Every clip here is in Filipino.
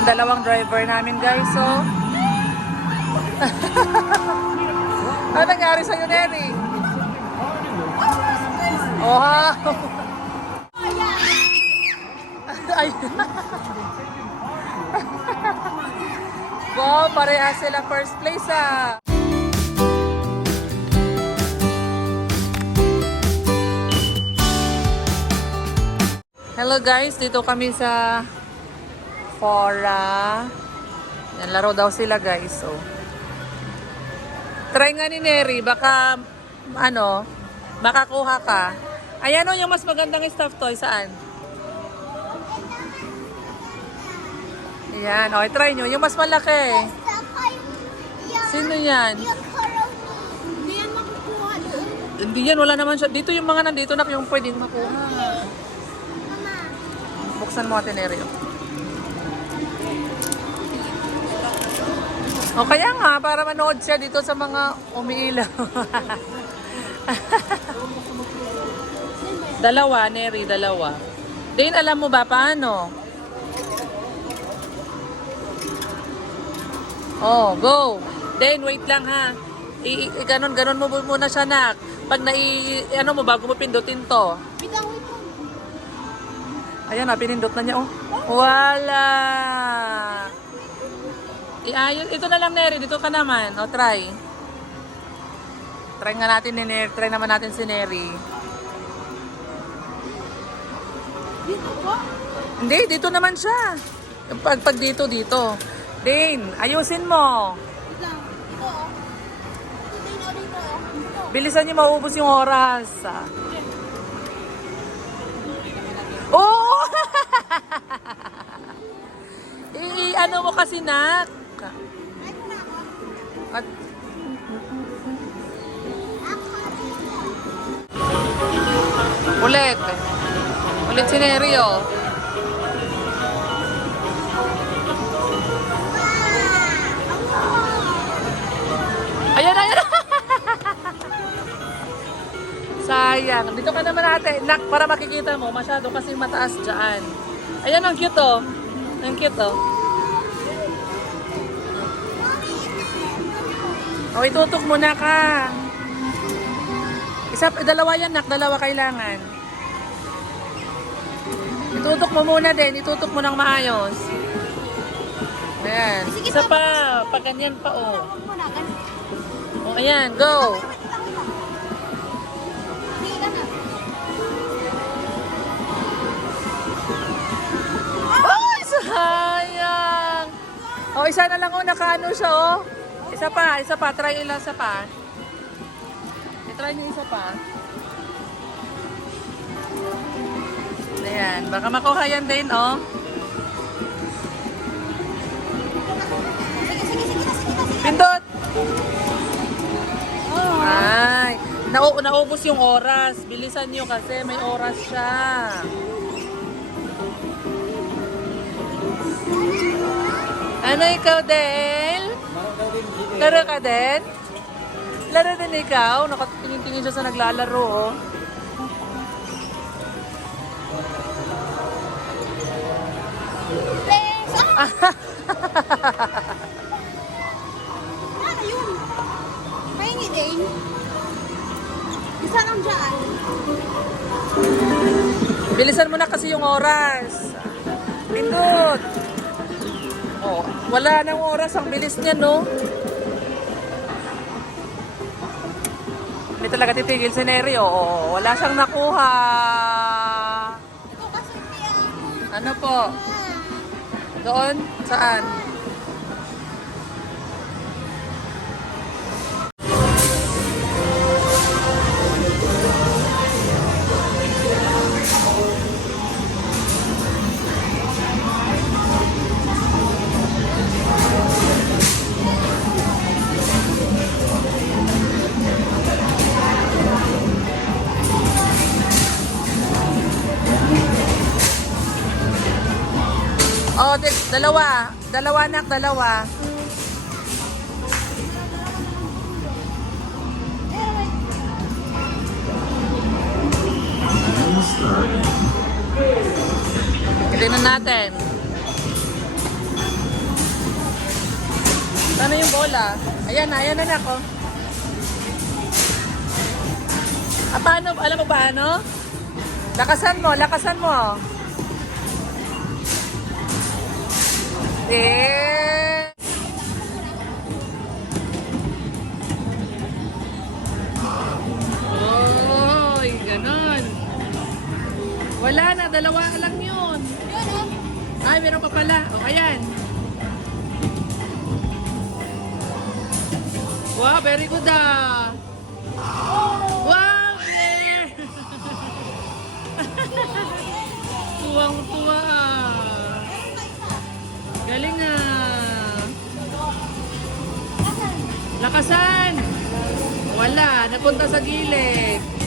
Yung dalawang driver namin guys, so... ano nangyari sa'yo, Neri? Oh, wow, parehas sila first place ah. Hello guys, dito kami sa Fora. Yan, laro daw sila guys. So, try nga ni Neri, baka ano, makakuha ka. Ayan o, yung mas magandang stuffed toy, saan? Ayan, o, try nyo. Yung mas malaki. Sino yan? Hindi yan makukuha doon. Hindi yan, wala naman siya. Dito yung mga nandito na yung pwedeng makuha. Buksan mo ate O kaya nga, para manood siya dito sa mga umiilaw. dalawa, Neri, dalawa. Dane, alam mo ba paano? Oh, go. Dane, wait lang ha. I, i ganon, ganon mo muna siya, nak. Pag nai, ano mo, bago mo pindutin to. Ayan na, pinindot na niya, oh. Wala! Iayos, ito na lang, Neri. Dito ka naman. O, try. Try nga natin ni Neri. Try naman natin si Neri. Dito po. Hindi, dito naman siya. Pag, pag dito, dito. Dane, ayusin mo. Oh. Oh, oh. Bilisan niyo maubos yung oras. Ah. Oh! I, ano mo kasi, nak? Ako. At, ulit. Ulit si Neri, oh. Ayan, ayan. Sayang. Dito ka naman ate. Nak, para makikita mo. Masyado kasi mataas dyan. Ayan, ang cute, oh. Ang cute, oh. O, itutok muna ka. Isa, dalawa yan, nak. Dalawa kailangan. Itutok mo muna din. Itutok mo ng maayos. Ayan. Sige, Isa pa. pa. Pag ganyan pa, oh. Mo na. Ganun. O, ayan. Go. Na. Ay, sayang. O, isa na lang, oh. Nakaano siya, oh. Isa pa, isa pa. Try ilang isa pa. I-try niyo isa pa. Ayan. Baka makuha yan din, oh. Sige, sige, sige na, sige na. sige Pindot! Oh. Ay, nau naubos yung oras. Bilisan nyo kasi may oras siya. Ano ikaw, Del? Laro ka din? Laro din ikaw? Nakatingin-tingin siya sa naglalaro, oh. Thanks. Ah! Yun? Pahingi din. Isa lang dyan. Bilisan mo na kasi yung oras. Pindot! Oh, wala nang oras. Ang bilis niya, no? Hindi talaga titigil si Neri, oh. Wala siyang nakuha. Ano po? Doon? Saan? Dalawa. Dalawa nak, dalawa. Tignan natin. Sana yung bola? Ayan na, ayan na na ako. Ah, paano? Alam mo ba ano? Lakasan mo, lakasan mo. Eh. Oy, ganon. Wala na, dalawa lang yun. Ay, meron pa pala. O, ayan. Wow, very good ah. Lakasan. Wala, napunta sa gilid.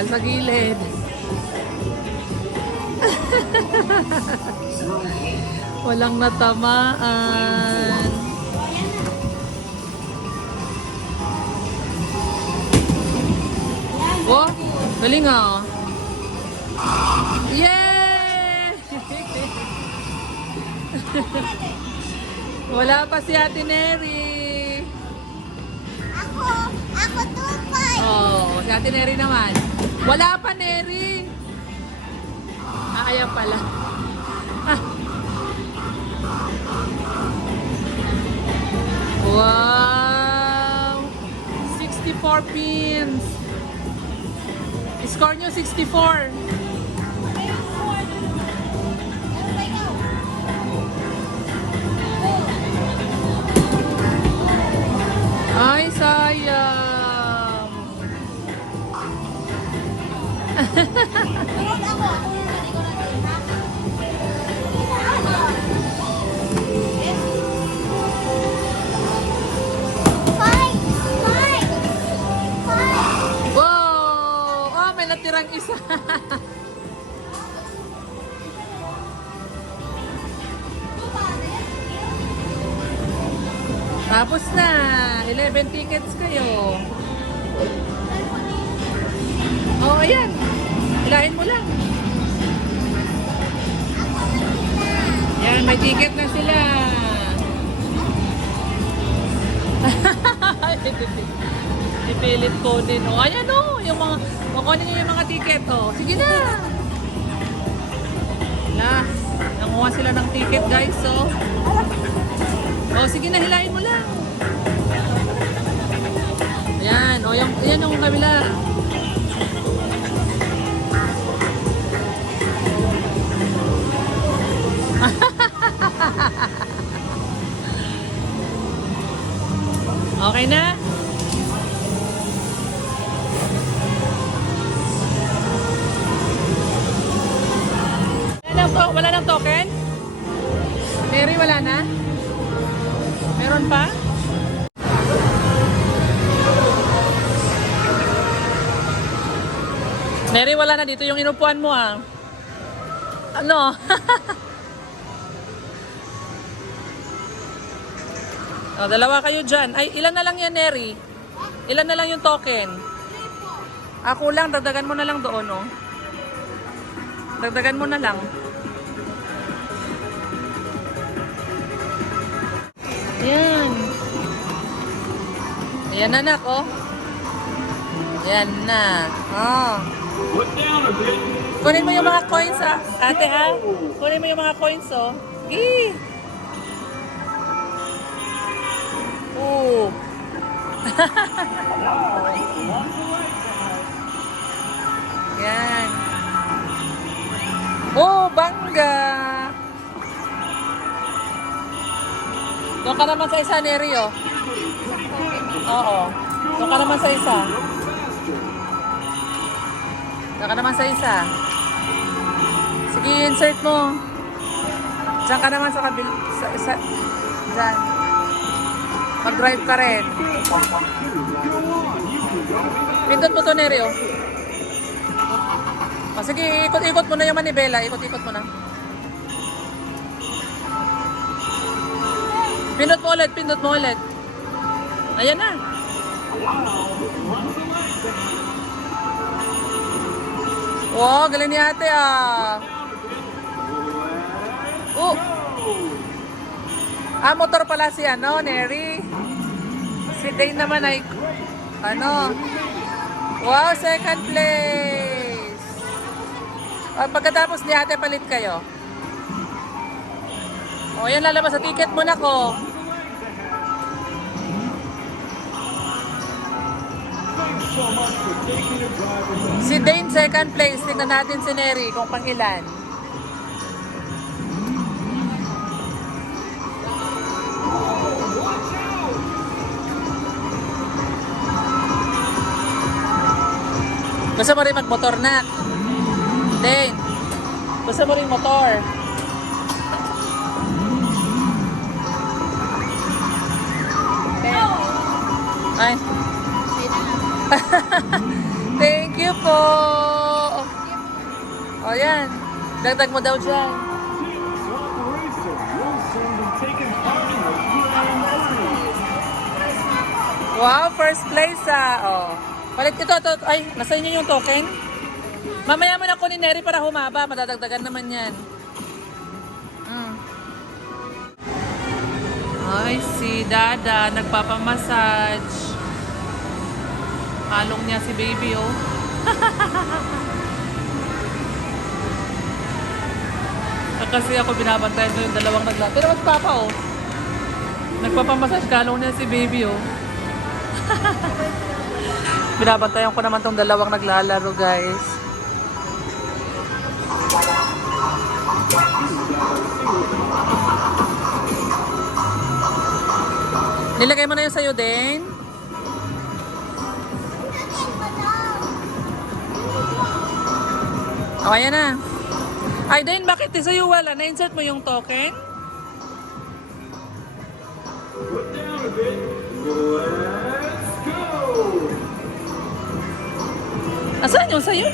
Ay, sa gilid. Walang natamaan. Oh, galing ah. Yay! Wala pa si Ate Neri. Ako, ako point. Oh, si Ate Neri naman. Wala pa Neri. Ah, ayan pala. Ah. Wow! 64 pins. Score nyo 64. Ay, sayang. Wow! Oh, may natirang isa. Tapos na. 11 tickets kayo. Oh, ayan. Hilahin mo lang. Yan, may ticket na sila. Ipilit ko din. Oh, ayan oh, yung mga, kukunin niyo yung mga ticket oh. Sige na. Na, nanguha sila ng ticket guys oh. Oh, sige na, hilahin mo lang. Ayan, oh, yung, yan yung kabila. Okay na? Wala nang, to- wala nang token? Mary, wala na? Meron pa? Mary, wala na dito yung inupuan mo ah. Ano? oh, dalawa kayo dyan. Ay, ilan na lang yan, Neri? Ilan na lang yung token? Ako lang, dagdagan mo na lang doon, oh. Dagdagan mo na lang. Ayan. Ayan na, nak, oh. Ayan na. Oh. Kunin mo yung mga coins, ah. ate, ha? Kunin mo yung mga coins, oh. Gee. Oo. Yan. Oh, bangga. Doon ka naman sa isa, Neri, oh. Oo. Doon ka naman sa isa. Doon ka naman sa isa. Sige, insert mo. Diyan ka naman sa kabil... Sa, sa, Diyan. Mag-drive ka rin. Pindot mo to, Neri, oh. Sige, ikot-ikot mo na yung manibela. Ikot-ikot mo na. Pindot mo ulit, pindot mo ulit. Ayan na. Wow, galing ni ate ah. Oh. Ah, motor pala si ano, Neri. Si naman ay, ano, wow, second place. At pagkatapos ni ate, palit kayo. O, yan lalabas sa ticket mo na ko. Si Dane second place. Tingnan natin si Neri kung pang ilan. Gusto mo rin magmotor na? Dane, gusto mo rin motor? Ay. Thank you po. O yan. Dagdag mo daw dyan. Wow, first place ah. Oh. Palit ito, ito. Ay, nasa inyo yung token? Mamaya mo na kunin Neri para humaba. Madadagdagan naman yan. Mm. Ay, si Dada, nagpapamassage. Halong niya si baby, oh. Kasi ako binabantayan ko yung dalawang nagla. Pero mas papa, oh. Nagpapamassage, kalong niya si baby, oh. binabantayan ko naman tong dalawang naglalaro, guys. Nilagay mo na yun sa'yo din? O, ayan na. Ay, din, bakit sa'yo wala? Na-insert mo yung token? Asan yung sa'yo?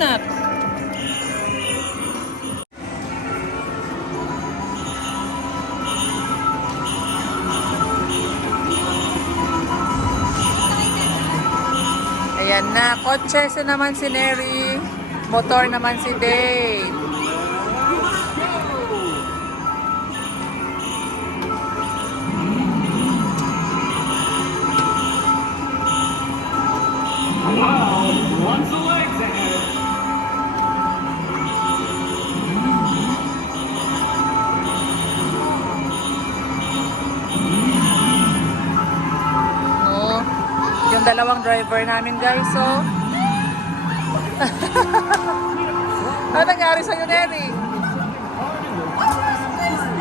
Ayan na, kotse naman si Neri, motor naman si Dave. Dalawang driver namin guys, so. ano nangyari sa'yo, Neri?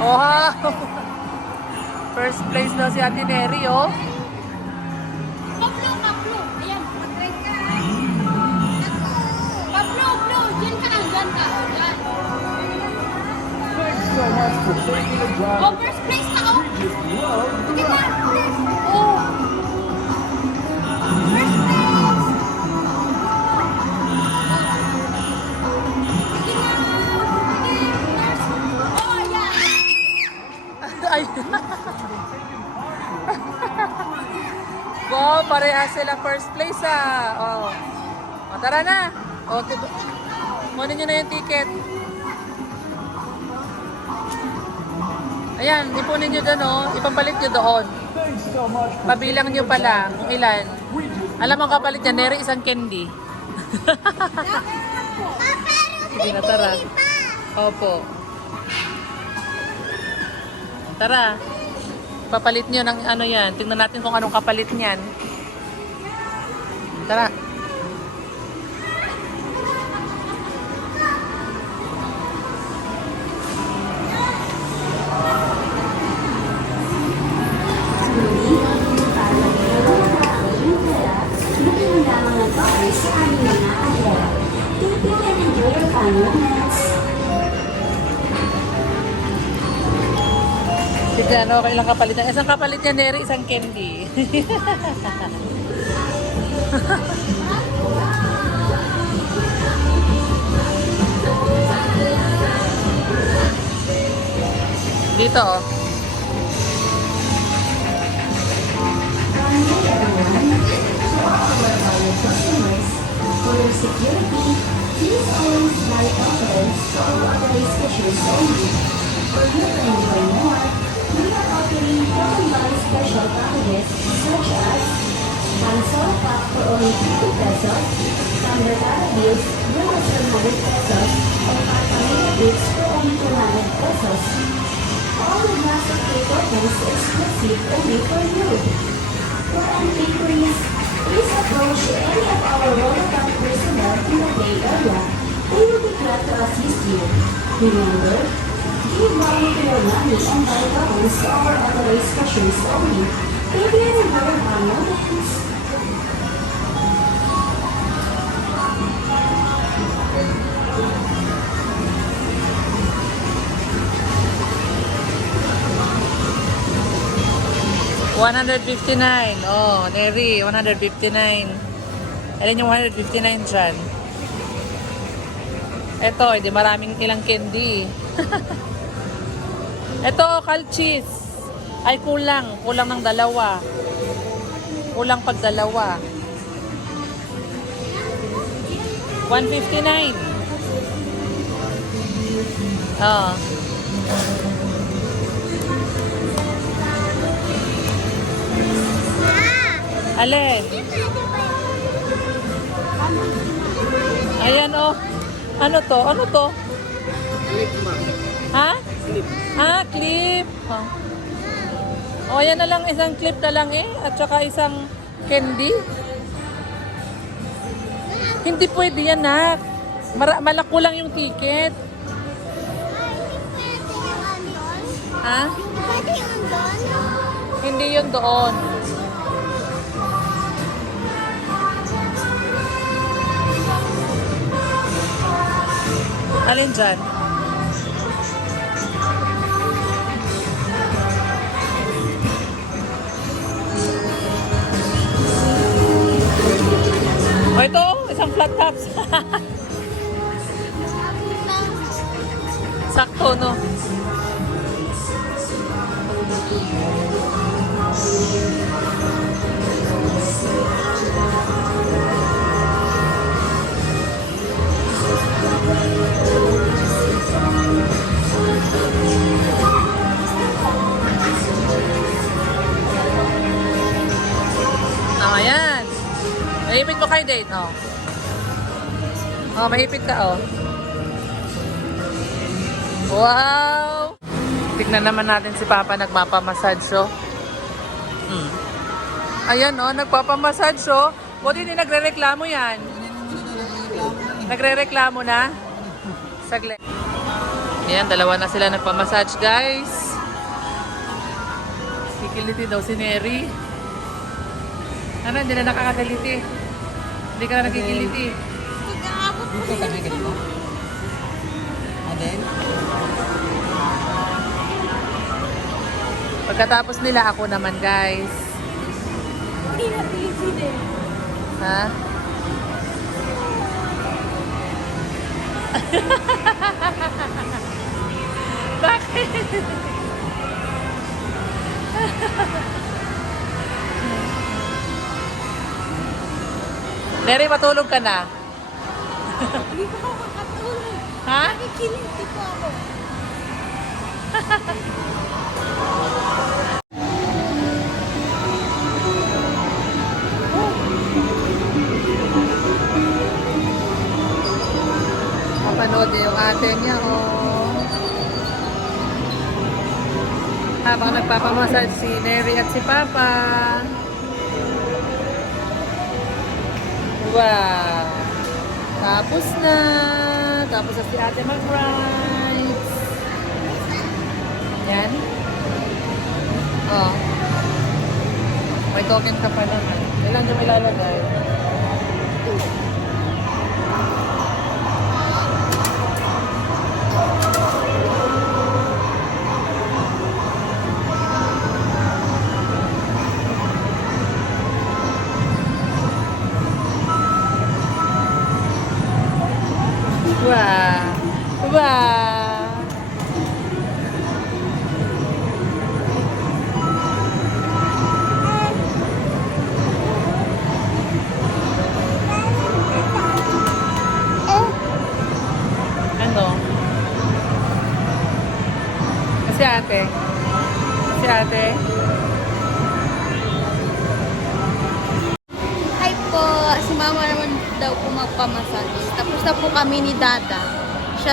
Oh. First place daw si Ate Neri, oh. Pablo, Pablo. Ayan, mag-try ka. Pablo, Pablo. Diyan ka diyan ka. Diyan. Thanks wow, parehas sila first place ah. Oh. O, tara na. O, tib- kunin nyo na yung ticket. Ayan, ipunin nyo doon oh. Ipapalit nyo doon. Thanks so much for Pabilang nyo pala kung ilan. Alam mo kapalit niya, Neri isang candy. Sige na, tara. Opo. Tara. Papalit nyo ng ano yan. Tingnan natin kung anong kapalit niyan. Sige, ano, ilang kapalit na? Isang kapalit niya, Neri, isang candy. Dito, oh. Security, please always buy offers from authorized cashiers only. For you to enjoy more, such as Pansol pack for only 50 pesos, standard bills worth 100 pesos, and Pacamina bits for only 200 pesos. All the paper is exclusive only for you. For inquiries, please approach any of our relevant personnel in the Bay Area. They will be glad to assist you. Remember, give value to your money and buy weapons to our authorized cashiers only. Maybe in our moments. $159. Oh, Neri, 159. Alin yung 159 dyan? Ito, hindi maraming ilang candy. Ito, kalchis. Ay, kulang. Kulang ng dalawa. Kulang pag dalawa. 159. Oh. Alin? Ayan oh. Ano to? Ano to? Ha? Ah, clip. Oh. Oh, yan na lang isang clip na lang eh. At saka isang candy. Hindi pwede yan, nak. Mara malako lang yung ticket. Ha? Pwede yung doon? Hindi yun doon. Alin dyan? Ito, isang flat tops. Sakto, no? Maipit mo kay date, oh. Oh, maipit ka, oh. Wow! Tignan naman natin si Papa nagmapamassage, oh. Hmm. Ayan, oh, nagpapamassage, oh. Buti hindi nagre-reklamo yan. Nagre-reklamo na? Saglit. Ayan, dalawa na sila nagpamassage, guys. Kikiliti daw si Neri. Ano, hindi na nakakakiliti. Hindi ka na nakikiliti. Dito ka na ganito. Aden? Pagkatapos nila, ako naman, guys. Hindi na din. Ha? Bakit? Mary, matulog ka na. Hindi ko ako makatulog. Ha? Nakikilinti po ako. Mapanood niyo yung ate niya, oh. Habang nagpapamassage si Neri at si Papa. Wow! Tapos na! Tapos na si ate mag-rides. Yan. Oh. May token ka pa naman. Ilan yung ilalagay? Si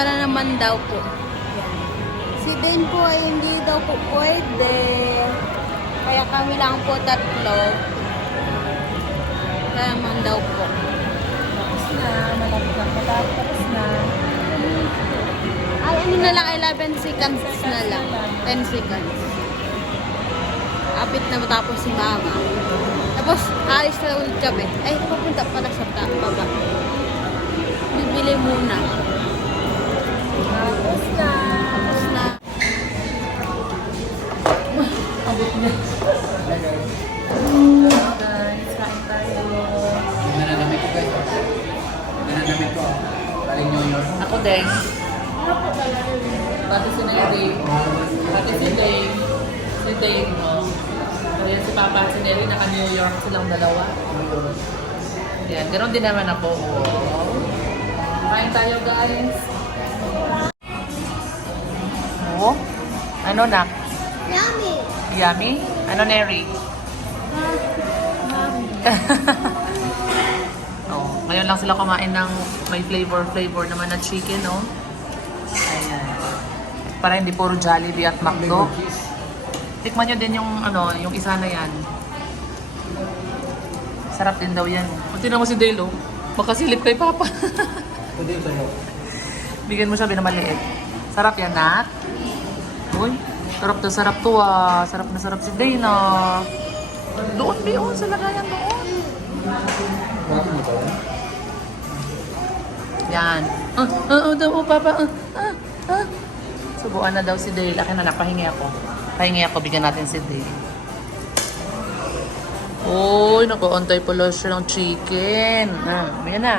Na naman daw po. Si Den po ay hindi daw po pwede. Kaya kami lang po tatlo. Siya naman daw po. Tapos na. Malapit na. Tapos na. Ay, ano na lang, 11 seconds na lang. 10 seconds. Apit na matapos si mama. Tapos, alis na ulit kami. Ay, papunta pala sa baba. Bibili muna. Tapos na. Tapos na. Abot na. Guys. Kain tayo. Nananamit ko guys. Nananamit ko. Galing New York. Ako din. Pati si Neri. Pati si Dave. Si Dave, no? Ayan si Papa at si Neri, naka-New York silang dalawa. Yan, ganoon din naman ako. Kain tayo, guys. Ano na? Yummy! Yummy? Ano, Neri? oh, ngayon lang sila kumain ng may flavor-flavor naman na chicken, oh. Ayan. Para hindi puro Jollibee at McDo. Tikman nyo din yung ano, yung isa na yan. Sarap din daw yan. O, tingnan mo si Dale, oh. Makasilip kay Papa. Ito din sa'yo. Bigyan mo siya binamaliit. Sarap yan, Nat. Uy, sarap na sarap to ah. Sarap na sarap si Dana. Doon, doon, sa lagayan doon. Yan. Ah, ah, ah, daw, oh, Papa. Ah, ah, ah. Subuan na daw si Dale. Akin na, pahingi ako. Pahingi ako, bigyan natin si Dale. Uy, naka-ontay pala siya ng chicken. Ah, bigyan na.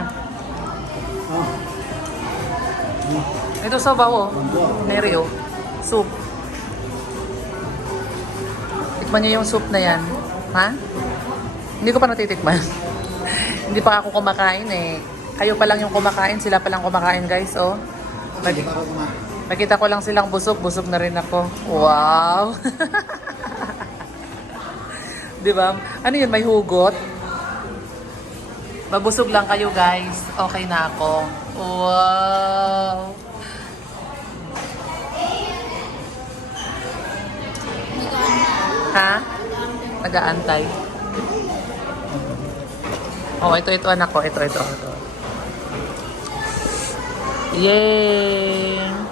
Ito sa bawo. Oh. Soup. Tikman niyo yung soup na yan. Ha? Hindi ko pa natitikman. Hindi pa ako kumakain eh. Kayo pa lang yung kumakain, sila pa lang kumakain guys, oh. Kumain. Nakita ko lang silang busog, busog na rin ako. Wow! Di ba? Ano yun, may hugot? Mabusog lang kayo guys. Okay na ako. Wow! Ha? Nag-aantay. Oh, ito, ito anak ko. Ito, ito, ito. Yay!